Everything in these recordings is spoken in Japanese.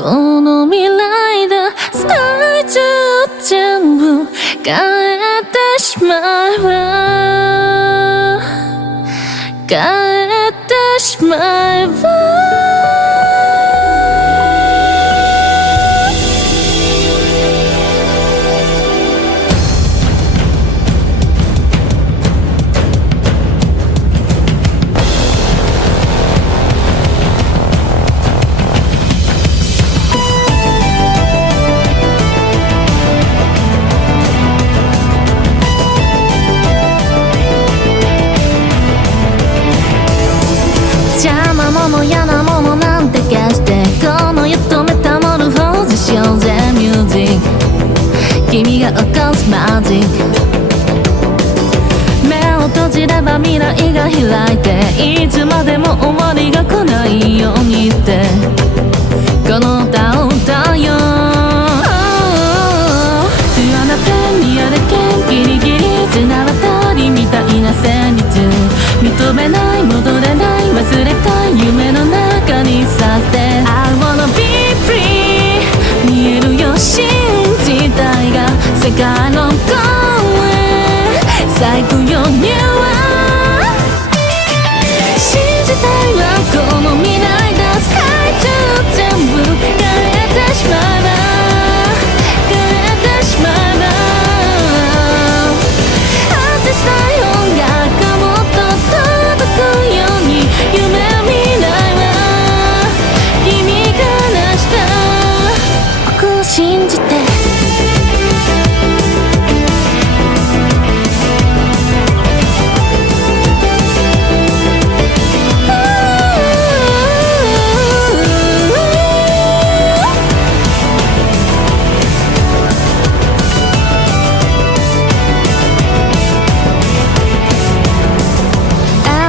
この未来だ。スカイ中全部変えてしまえば。変えてしまえば。目を閉じれば未来が開いていつまでも終わりが来ないようにって。この歌を歌うよ。不安なペンにあれけんギリギリ綱渡りみたいな旋律。認めない戻れない忘れたい夢の中にさせて。I wanna be free 見えるよ信じたいが世界の声。咲くよ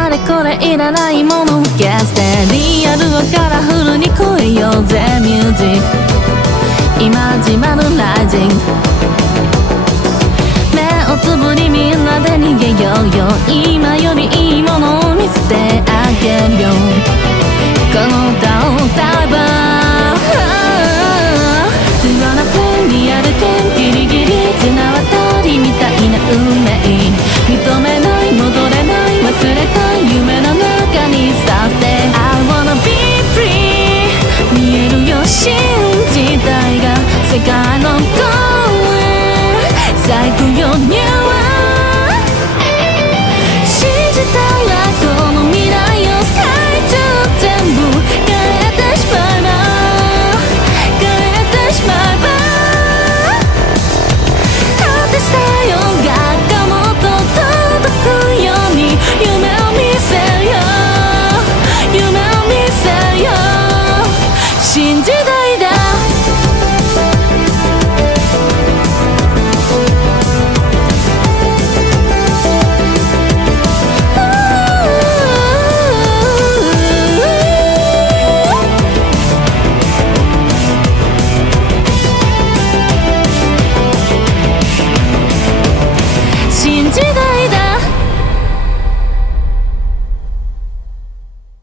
れこれいらないもの。を消してリアルをカラフルに来いようぜミュージック。今始まるライジング。目をつぶりみんなで逃げようよ。今より shit.